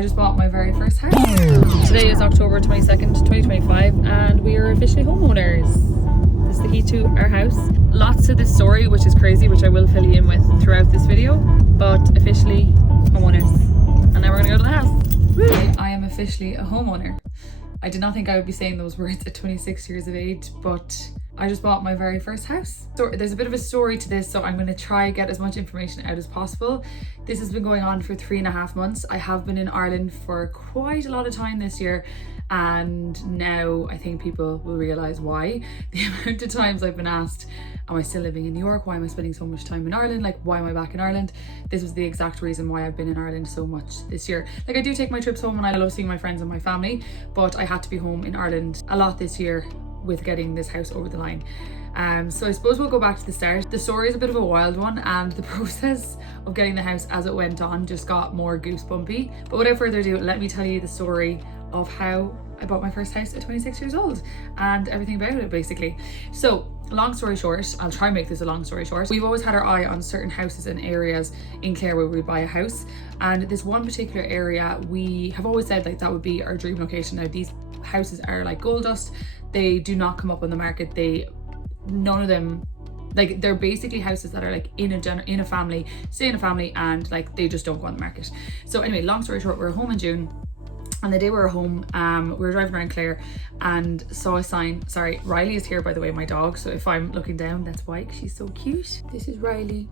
I just bought my very first house. Today is October 22nd, 2025, and we are officially homeowners. This is the key to our house. Lots to this story, which is crazy, which I will fill you in with throughout this video, but officially homeowners. And now we're gonna go to the house. Woo! I am officially a homeowner. I did not think I would be saying those words at 26 years of age, but I just bought my very first house. So there's a bit of a story to this, so I'm going to try get as much information out as possible. This has been going on for 3.5 months. I have been in Ireland for quite a lot of time this year, and now I think people will realise why. The amount of times I've been asked, am I still living in New York? Why am I spending so much time in Ireland? Like, why am I back in Ireland? This was the exact reason why I've been in Ireland so much this year. Like, I do take my trips home and I love seeing my friends and my family, but I had to be home in Ireland a lot this year with getting this house over the line. So I suppose we'll go back to the start. The story is a bit of a wild one, and the process of getting the house as it went on just got more goosebumpy. But without further ado, let me tell you the story of how I bought my first house at 26 years old and everything about it, basically. So long story short, I'll try and make this a long story short. We've always had our eye on certain houses and areas in Clare where we buy a house, and this one particular area we have always said like that would be our dream location. Now these houses are like gold dust. They do not come up on the market. None of them, like, they're basically houses that are like in a family, stay in a family, and like they just don't go on the market. So anyway, long story short, we were home in June. And the day we were home, we were driving around Clare and saw a sign. Sorry, Riley is here, by the way, my dog. So if I'm looking down, that's why, she's so cute. This is Riley.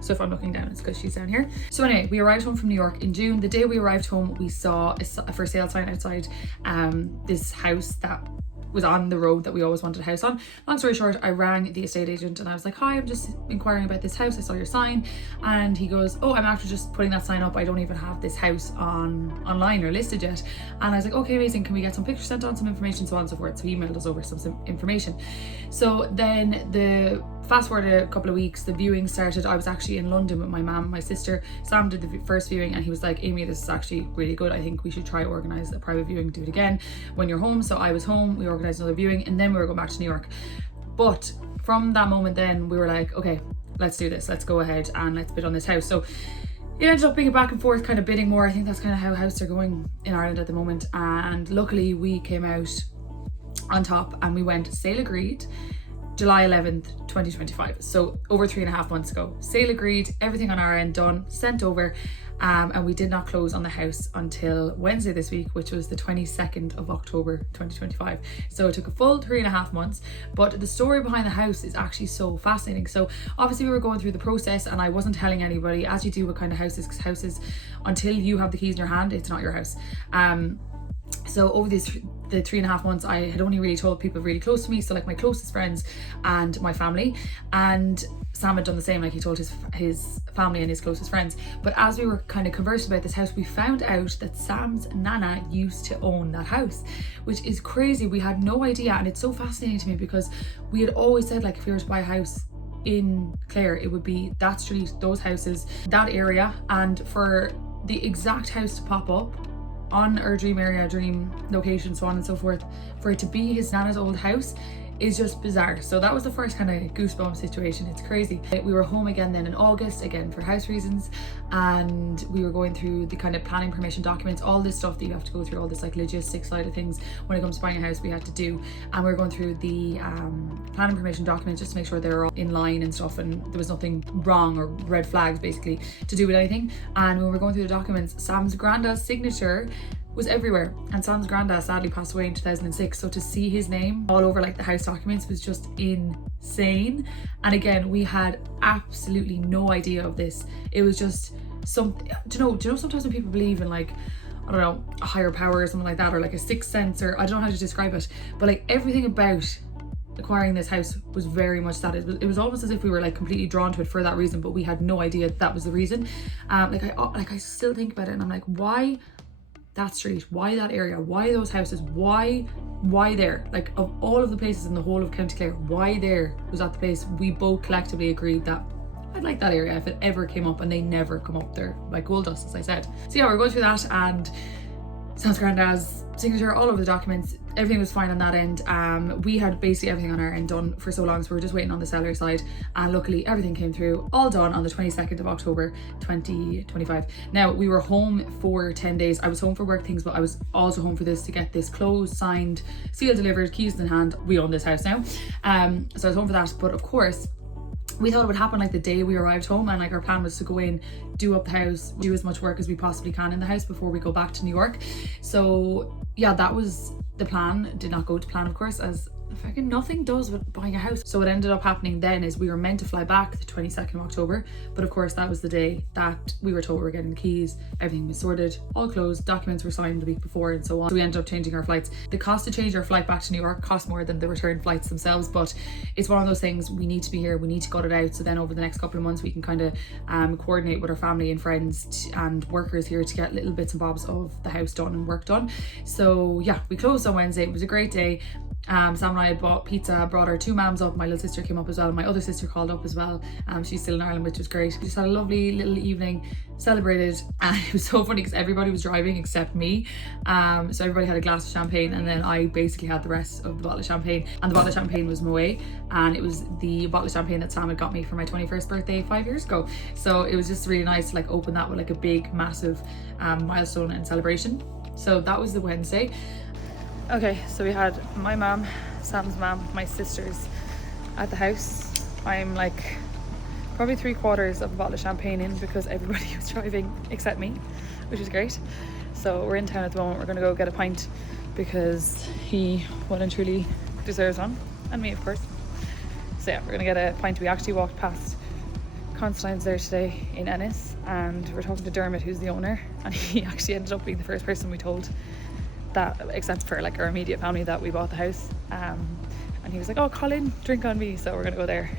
So if I'm looking down, it's because she's down here. So anyway, we arrived home from New York in June. The day we arrived home, we saw a for sale sign outside this house that was on the road that we always wanted a house on. Long story short, I rang the estate agent and I was like, hi, I'm just inquiring about this house. I saw your sign. And he goes, oh, I'm actually just putting that sign up. I don't even have this house online or listed yet. And I was like, okay, amazing. Can we get some pictures sent on, some information, so on and so forth? So he emailed us over some information. So then fast forward a couple of weeks, the viewing started. I was actually in London with my mum, my sister. Sam did the first viewing and he was like, Amy, this is actually really good. I think we should try organise a private viewing, do it again when you're home. So I was home, we organised another viewing, and then we were going back to New York. But from that moment then we were like, okay, let's do this. Let's go ahead and let's bid on this house. So it ended up being a back and forth kind of bidding more. I think that's kind of how houses are going in Ireland at the moment. And luckily we came out on top and we went sale agreed July 11th, 2025. So over 3.5 months ago. Sale agreed, everything on our end done, sent over, and we did not close on the house until Wednesday this week, which was the 22nd of October 2025. So it took a full 3.5 months, but the story behind the house is actually so fascinating. So obviously we were going through the process and I wasn't telling anybody, as you do with kind of houses, because houses, until you have the keys in your hand, it's not your house. So over the 3.5 months, I had only really told people really close to me, so like my closest friends and my family, and Sam had done the same, like he told his family and his closest friends. But as we were kind of conversing about this house, we found out that Sam's nana used to own that house, which is crazy. We had no idea, and it's so fascinating to me because we had always said, like, if we were to buy a house in Clare, it would be that street, those houses, that area. And for the exact house to pop up on our dream area, dream location, so on and so forth, for it to be his nana's old house is just bizarre. So that was the first kind of goosebump situation. It's crazy. We were home again then in August, again for house reasons, and we were going through the kind of planning permission documents, all this stuff that you have to go through, all this like logistics side of things when it comes to buying a house we had to do. And we were going through the planning permission documents just to make sure they were all in line and stuff, and there was nothing wrong or red flags basically to do with anything. And when we were going through the documents, Sam's granddad's signature was everywhere, and Sam's granddad sadly passed away in 2006, so to see his name all over like the house documents was just insane. And again, we had absolutely no idea of this. It was just something, do you know sometimes when people believe in, like, I don't know, a higher power or something like that, or like a sixth sense, or I don't know how to describe it, but like everything about acquiring this house was very much that. It was almost as if we were like completely drawn to it for that reason, but we had no idea that was the reason. I still think about it and I'm like, why that street, why that area, why those houses, why there? Like, of all of the places in the whole of County Clare, why there was that the place we both collectively agreed that I'd like that area if it ever came up, and they never come up there like gold dust, as I said. So yeah, we're going through that, and Sam's granddad's signature all over the documents. Everything was fine on that end. We had basically everything on our end done for so long, so we were just waiting on the seller side, and luckily everything came through, all done on the 22nd of October 2025. Now, we were home for 10 days. I was home for work things, but I was also home for this, to get this closed, signed, sealed, delivered, keys in hand. We own this house now. So I was home for that, but of course we thought it would happen like the day we arrived home, and like our plan was to go in, do up the house, do as much work as we possibly can in the house before we go back to New York. So yeah, that was the plan. Did not go to plan, of course, as fucking nothing does with buying a house. So what ended up happening then is we were meant to fly back the 22nd of October, but of course that was the day that we were told we were getting the keys. Everything was sorted, all closed, documents were signed the week before and so on. So we ended up changing our flights. The cost to change our flight back to New York cost more than the return flights themselves, but it's one of those things, we need to be here, we need to gut it out, so then over the next couple of months we can kind of coordinate with our family and friends and workers here to get little bits and bobs of the house done and work done. So yeah, we closed on Wednesday. It was a great day. Sam and I bought pizza, brought our two mums up, my little sister came up as well, my other sister called up as well. She's still in Ireland, which was great. We just had a lovely little evening, celebrated, and it was so funny because everybody was driving except me. So everybody had a glass of champagne, and then I basically had the rest of the bottle of champagne, and the bottle of champagne was Moet, and it was the bottle of champagne that Sam had got me for my 21st birthday 5 years ago. So it was just really nice to like open that with like a big massive milestone and celebration. So that was the Wednesday. Okay, so we had my mum, Sam's mum, my sisters at the house. I'm like probably 3/4 of a bottle of champagne in because everybody was driving except me, which is great. So we're in town at the moment. We're gonna go get a pint because he well and truly deserves one, and me of course. So yeah, we're gonna get a pint. We actually walked past Constantine's there today in Ennis, and we're talking to Dermot, who's the owner, and he actually ended up being the first person we told, that except for like our immediate family, that we bought the house. And he was like, oh, Colin, drink on me. So we're gonna go there,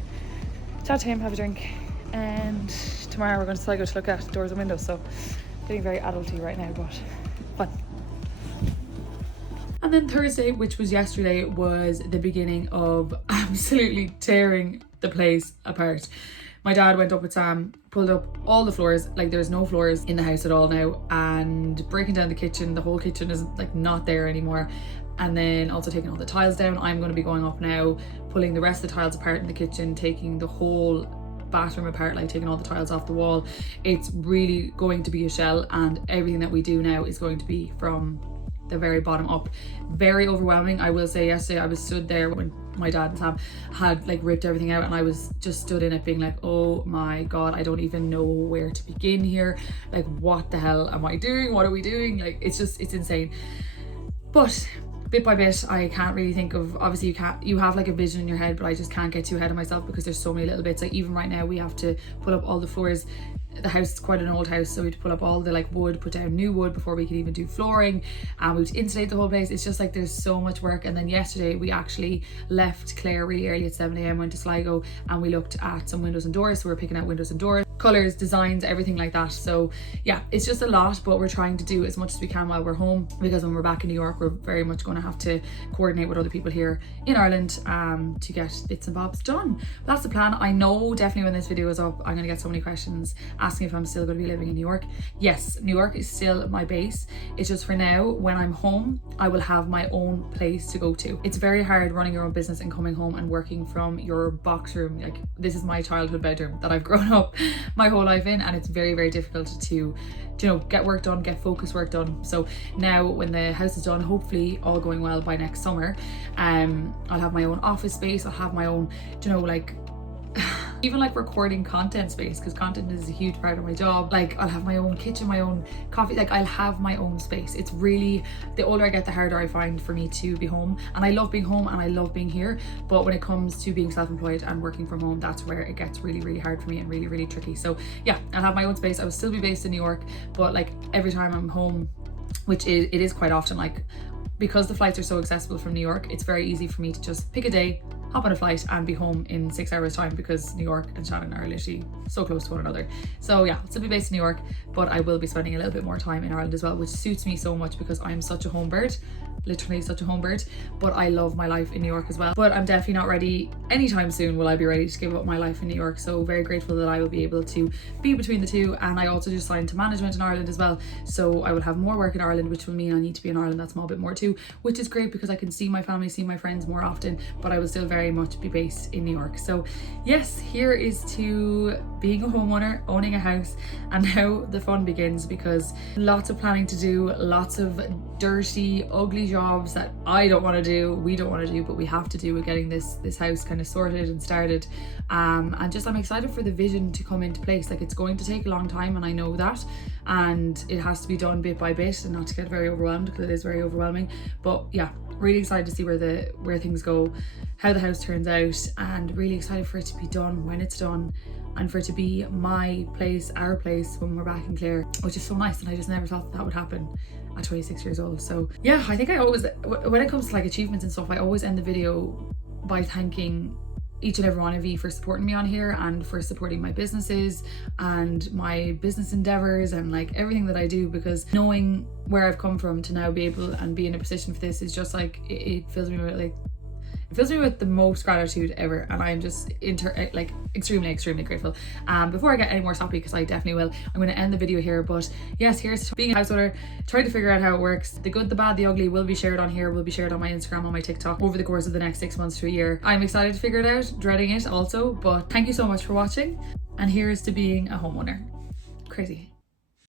chat to him, have a drink, and tomorrow we're going to Sligo to look at doors and windows. So getting very adulty right now, but fun. And then Thursday, which was yesterday, was the beginning of absolutely tearing the place apart. My dad went up with Sam, pulled up all the floors, like there's no floors in the house at all now, and breaking down the kitchen. The whole kitchen is like not there anymore. And then also taking all the tiles down. I'm going to be going up now, pulling the rest of the tiles apart in the kitchen, taking the whole bathroom apart, like taking all the tiles off the wall. It's really going to be a shell, and everything that we do now is going to be from the very bottom up. Very overwhelming. I will say yesterday I was stood there when my dad and Sam had like ripped everything out, and I was just stood in it being like, oh my god, I don't even know where to begin here. Like, what the hell am I doing? What are we doing? Like, it's insane. But bit by bit, I can't really think of, obviously you have like a vision in your head, but I just can't get too ahead of myself because there's so many little bits. Like even right now we have to put up all the floors. The house is quite an old house, so we had to put up all the like wood, put down new wood before we could even do flooring, and we had to insulate the whole place. It's just like there's so much work. And then yesterday we actually left Clare really early at 7 a.m, went to Sligo, and we looked at some windows and doors. So we're picking out windows and doors, colors, designs, everything like that. So yeah, it's just a lot, but we're trying to do as much as we can while we're home, because when we're back in New York we're very much going to have to coordinate with other people here in Ireland to get bits and bobs done. But that's the plan. I know definitely when this video is up I'm going to get so many questions asking if I'm still going to be living in New York. Yes, New York is still my base. It's just for now, when I'm home I will have my own place to go to. It's very hard running your own business and coming home and working from your box room. Like, this is my childhood bedroom that I've grown up my whole life in, and it's very, very difficult to you know, get work done, get focus work done. So now when the house is done, hopefully all going well by next summer, I'll have my own office space. I'll have my own, you know, like even like recording content space, because content is a huge part of my job. Like, I'll have my own kitchen, my own coffee, like I'll have my own space. It's really, the older I get, the harder I find for me to be home. And I love being home and I love being here, but when it comes to being self-employed and working from home, that's where it gets really, really hard for me and really, really tricky. So yeah, I'll have my own space. I will still be based in New York, but like every time I'm home, which it is quite often, like because the flights are so accessible from New York, it's very easy for me to just pick a day, hop on a flight and be home in 6 hours time, because New York and Shannon are literally so close to one another. So yeah, I'll still be based in New York, but I will be spending a little bit more time in Ireland as well, which suits me so much because I'm such a home bird. literally such a home bird, but I love my life in New York as well. But I'm definitely not ready anytime soon will I be ready to give up my life in New York. So very grateful that I will be able to be between the two. And I also just signed to management in Ireland as well, so I will have more work in Ireland, which will mean I need to be in Ireland that small bit more too, which is great because I can see my family, see my friends more often, but I will still very much be based in New York. So yes, here is to being a homeowner, owning a house, and now the fun begins, because lots of planning to do, lots of dirty, ugly jobs that I don't want to do, we don't want to do, but we have to do with getting this house kind of sorted and started. And just I'm excited for the vision to come into place. Like, it's going to take a long time, and I know that, and it has to be done bit by bit and not to get very overwhelmed, because it is very overwhelming. But yeah, really excited to see where things go, how the house turns out, and really excited for it to be done when it's done, and for it to be my place, our place, when we're back in Clare, which is so nice. And I just never thought that would happen at 26 years old. So yeah, I think I always, when it comes to like achievements and stuff, I always end the video by thanking each and every one of you for supporting me on here, and for supporting my businesses and my business endeavors, and like everything that I do, because knowing where I've come from to now be able and be in a position for this is just like, it fills me with like, it fills me with the most gratitude ever, and I'm just extremely grateful. Before I get any more sloppy, because I definitely will, I'm going to end the video here. But yes, here's to being a house owner, trying to figure out how it works. The good, the bad, the ugly will be shared on here, will be shared on my Instagram, on my TikTok over the course of the next 6 months to a year. I'm excited to figure it out, dreading it also, but thank you so much for watching, and here's to being a homeowner. Crazy.